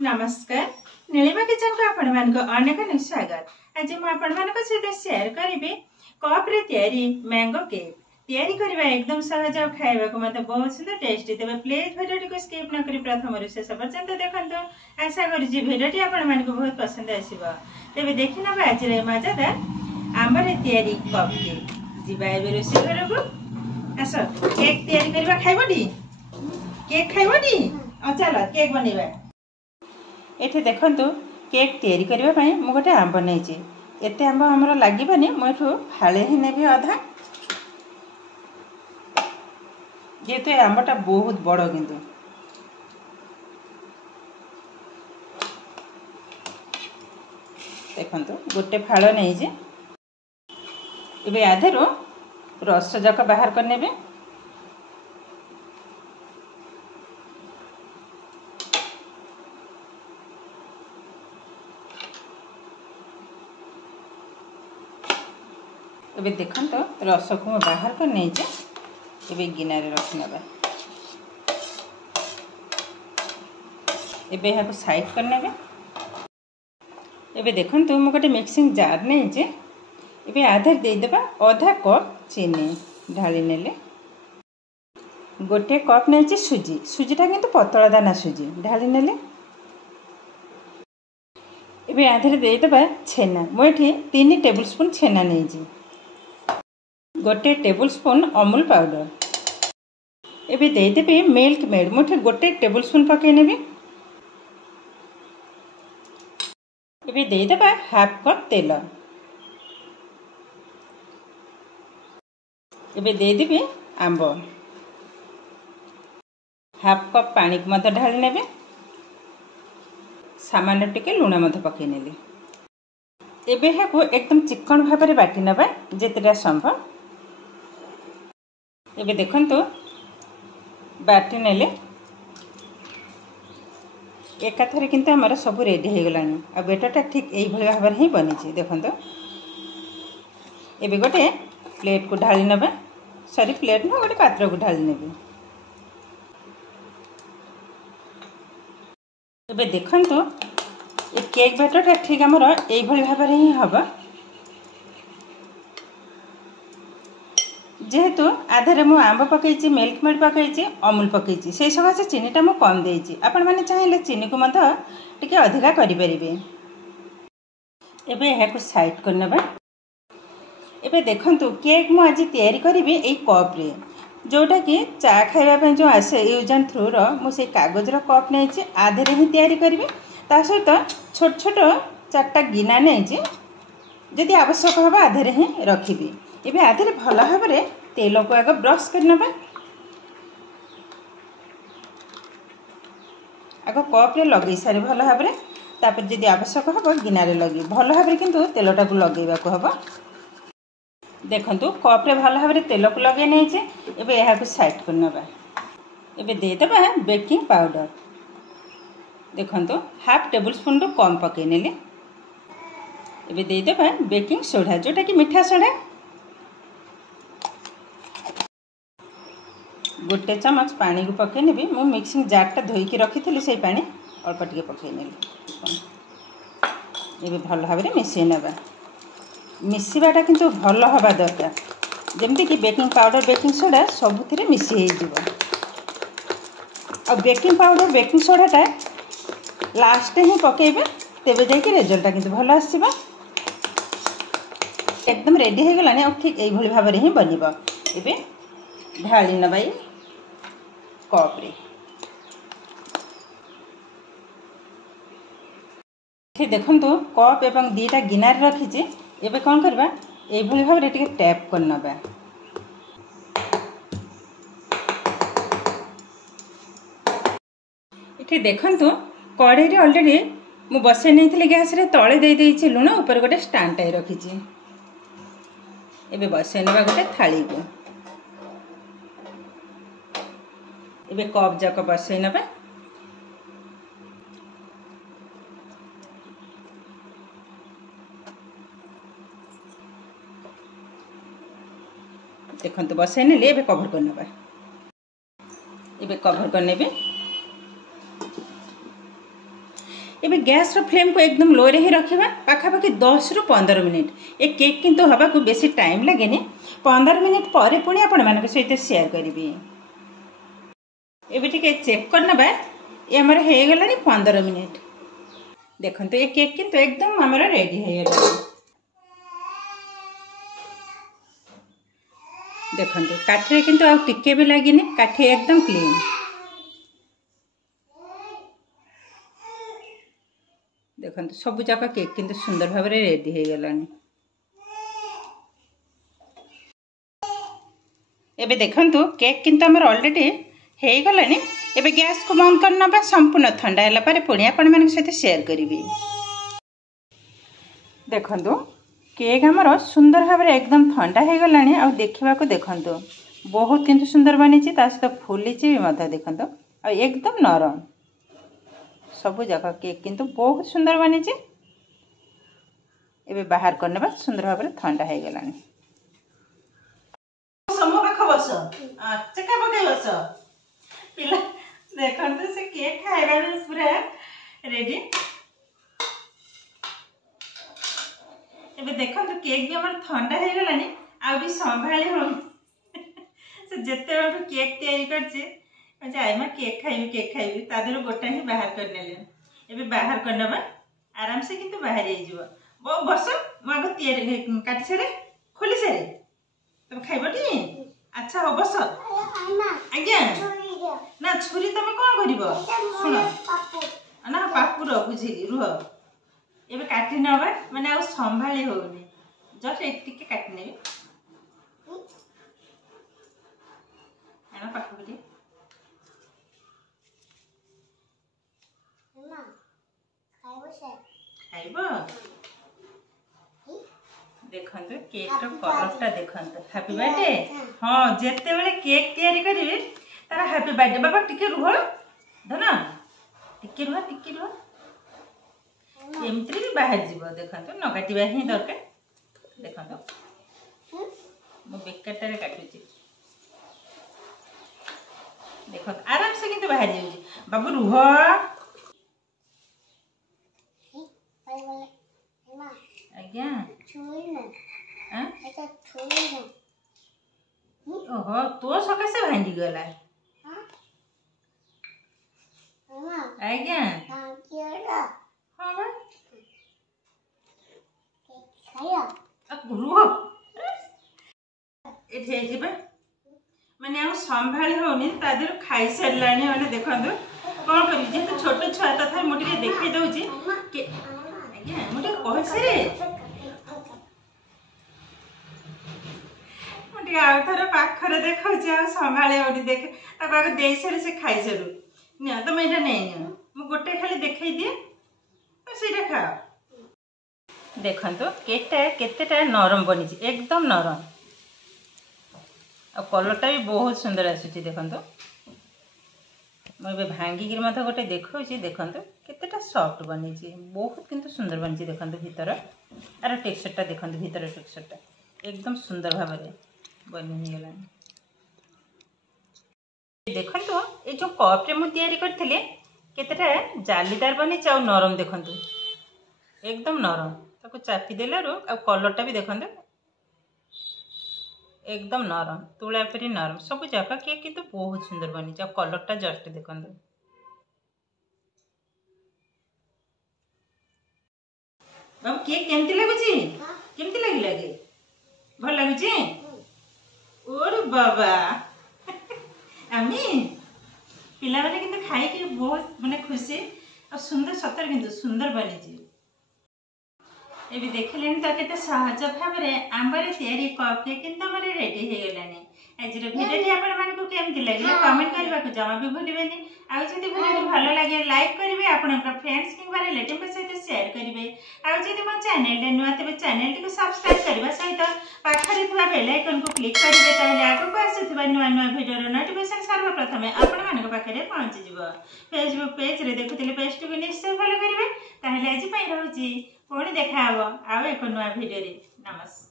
नमस्कार नीलिमा किचन को आपण मानको अनेक स्वागत। आज मु आपण मानको सहित शेयर करिबे कप रे तयारी मैंगो केक तयारी करबा एकदम सहज और खाइबा को मते बहुत सुंदर टेस्टी। तबे प्लीज वीडियो को स्किप न करी प्रथम रु शेष पर्यंत देखंतो। आशा करी जे वीडियो आपण मानको बहुत पसंद आसीबो। तबे देखिना बा आज रे मजादार आंबा रे तयारी कप केक जिबा एबे रोसे घर को आसो केक तयारी करबा खाइबोडी केक खाइबोडी आ चलो केक बनेबा। एठी देखंतु केक तयारी करबा पई मु गोटे आंब नैची एते आंब हमरो लागिबानी मोठू फाळे ही नेबी आधा जेतु आंबटा बहुत बड़ किंतु देखंतु गोटे फाळ नैची एबे आधेरो रस जक बाहर कर नेबे। एबे देखंतो रस को बाहर कर नहीं जे एबे गिनारे रखी नबा। एबे हाको साइड कर नेबे। एबे देखंतो मु गोटे मिक्सिंग जार नहीं जे एबे आधा दे देबा आधा कप चीनी ढाली नेले। गोटे कप नहीं जे सुजी सुजीटा किंतु पतला दाना सुजी ढाली नेले। एबे आधा दे देबा छेना मोठी 3 टेबल स्पून छेना नहीं जे गोटे टेबल स्पून अमूल पाउडर एबे दे देबे मिल्क मेड मुठे गोटे टेबल स्पून पके नेबे। एबे दे देबा हाफ कप तेल एबे दे देबे आंब हाफ कप पानी को मत ढाली नेबे। सामान्य टिके लुणा मत पके नेले। एबे हाको एकदम चिकन भाबरे बाटी नबा जेतेटा संभव। एबे देखंतो बाटी नेले एका थरे किंतु हमर सब रेडी हे गलानी आ बेटरटा ठीक एई भली भाबर ही बनिची देखंतो। एबे गोटे प्लेट को ढाली नबा सॉरी प्लेट न गोटे पात्र को ढाली नेबे। एबे देखंतो ए केक बेटरटा ठीक हमर एई भली भाबर ही हबा। जेहेतु आधारे मु आंब पकईची मिल्क मेड पकईची अमूल पकईची से सकाशे चीनीटा मु कम देइची आपण माने चाहिले चीनी को मत टिके अधिका करि परिबे। एबे एहाको साइड करनबा। एबे देखंतु केक मु आज तयारी करिबे एई कप रे जोटा कि चा खाइबा पे जो आसे यूज एंड थ्रू रो मु से कागज रो कप नेइची आधेरे ही तयारी करिबे। ता सहित छोट छोट चारटा गिना नेइची जदि आवश्यक होबा आधेरे ही रखिबे। एबे आधेरे भला भाबरे तेल को आगे ब्रश करनबा। आगे कप रे लगई सारे भला भाबरे तापर जदि आवश्यक होबा गिनारे लगी भला भाबरे किंतु तेलटा को लगेबा को होबा। देखंतु कप रे भला भाबरे तेल को लगे नै जे एबे एहा को साइड करनबा। एबे दे देबा बेकिंग पाउडर देखंतु हाफ टेबल स्पून रो कम पके नेले। एबे दे देबा बेकिंग सोडा जोटा कि मीठा सोडा गोटे चमच पानी को पके नेबी। मु मिक्सिंग जारटा धोईकी रखी से पानी अल्प टिके पके नेली। एबे भल भाबरे मिसई नेबा। मिसईबाटा किंतु भल हवा दरकार जेमति कि बेकिंग पाउडर बेकिंग सोडा सबुथिरे मिसई हे जिवो। आ बेकिंग पाउडर बेकिंग सोडाटा लास्ट ही पकेबे तेबे जाके रिजल्टटा किंतु भल आसीबा। एकदम रेडी हे गलानी आ ठीक एई भली भाबरे ही बनिबो। एबे ढाली नबाई कप रे ठीक देखंतु कप एवं दीटा गिनार रखी एबे कौन करबा एई भली भाबरे टिके टैप कर नबा। इठी देखंतु कढ़ाई रे ऑलरेडी मु बसे नैथिले गैस रे तळे देई देइछि लुण ऊपर गोटे स्टैंड टाइ रखिछि। एबे बसे नबा गोटे थाली को एबे कप जाक बसई नबा। देखंतु बसई नेले एबे कवर कर नबा। एबे कवर कर नेबे। एबे गैस रो फ्लेम को एकदम लो रे ही रखिबा पाखापाखि 10 रु 15 मिनिट। ए केक किंतु हवा को बेसी टाइम लागेनी 15 मिनिट पर पुणी आपण मानक सहित शेयर करिवि। एबे ठीक चेक करनबा ये हमर हे गलानी 15 मिनिट। देखंतु ए केक किंतु एकदम हमर रेडी हे गला। देखंतु काठी किंतु आ टिके भी लागिनी काठी एकदम क्लीन। देखंतु सब जाक केक किंतु सुंदर भाव रे रेडी हे गलानी। एबे देखंतु केक किंतु हमर ऑलरेडी हे गलानी। एबे गैस को बंद करना बा संपूर्ण ठंडा हैला पारे पुणी आपण मानक सहित शेयर करिवि। देखंतु केक हमर सुंदर भाव रे एकदम ठंडा हे गलानी। आ देखिबा को देखंतु बहुत किंतु सुंदर बनी छि ता सहित फुलीछि भी मत देखंतु आ एकदम नरम सब जगह केक किंतु बहुत सुंदर बनी छि। एबे बाहर करने बा सुंदर भाव रे ठंडा हे गलानी। समो पाख बस चका पकाई बस पिला देखंतु से केक खाइबा पूरा रेडी। एबे देखंतु केक भी हमर ठंडा हे गलानी आ भी संभाली हो से जत्ते बार केक तैयारी करछे अच्छा आइमा केक खाइबी तादर गोटा ही बाहर कर नेले। एबे बाहर करनबा आराम से किंतु बाहर हे जिवो बो बस मागो तैयारी काटी छरे खोली छरे तब खाइबटी। अच्छा हो बस आज्ञा ना छुरी तमे कोन करिवो सुनो ना पापुर बुझिली रुह। एबे काटी नबा माने आ संभाली होनी जस्ट एटिके काटी नेबे एना पाखु के मामा खाइबो से खाइबो। देखंतु केक रो कलरटा देखंतु हैप्पी बर्थडे। हां जेते बेले केक तैयारी करिवे तारा हैप्पी बर्थडे बाबा टिके रुह धना टिके रुह एमती भी बाहर जीव। देखंतु न काटिबा ही दरकार। देखंतु मो बेकटा रे काटुची देखंतु आराम से किंतु बाहर जाउची बाबू रुह। आज्ञा ओहो तो सकासे भांडी गला आज्ञा हाँ बा रुह एठे जिबा माने हम संभाली होनी तादर खाई सरलानी माने देखंतु कोन करी जेते छोट छुआ तथा मोटी देखाई दउची के आज्ञा मोटी कहसे रे मोटी आउथर पाखरे देखाउची आ संभाली होनी देख ताको आगे देई सरे से खाई सरू न तो मेटा नै न मु गोटे खाली देखाई दिए तो सेटा खा। देखंतु केकटा केतेटा नरम बनी एकदम नरम आ कलरटा भी बहुत सुंदर आसुची। देखंतु मैं भांगी गिर मत गोटे देखौची देखंतु केतेटा सॉफ्ट बनी बहुत किंतु सुंदर बनी। देखंतु भीतर आर टेक्सचरटा देखंतु भीतर टेक्सचरटा एकदम सुंदर भाव में बनी गला। देखंतु ए जो कप रे मु तैयारी करथिले केतेटा जालीदार बनी आ नरम देखंतु एकदम नरम ताको चापी देलारू आ कलरटा भी देखंतु एकदम नरम तुला परी नरम सब जगह केक किंतु बहुत सुंदर बनी आ कलरटा जस्ट देखंतु। बाबू केक केमती लागुची केमती लागे भल लागुची ओरे बाबा आमी पिला माने किंतु खाई के बहुत माने खुशी और सुंदर सतर किंतु सुंदर बनी। एबे देखले तो केते सहज भाव में आंबर तैयारी कप केक किंतु हमर रेडी हे गलानी। आज वीडियो आपण मानको केमती लागले कमेंट करबा को जमा भी भूलिबेनी। आ जदि वीडियो भलो लागे लाइक करिवे आपन फ्रेंड्स किंबा रिलेटिव के सहित शेयर करिवे। आ जदि मो चैनल रे नुआ तबे चैनल को सब्सक्राइब करबा सहित पाखरे थवा बेल आइकन को क्लिक करिवे ताले आगो को आसीथबा नुआ नुआ वीडियो रो नोटिफिकेशन सर्वप्रथम आपण मानक पाखरे पहुंची जिवो। फेसबुक पेज रे देखुतिले पेज को निश्चय फॉलो करिवे ताले आज पई रहउची पुणी देखा हबो आउ एक नुआ वीडियो रे। नमस्कार।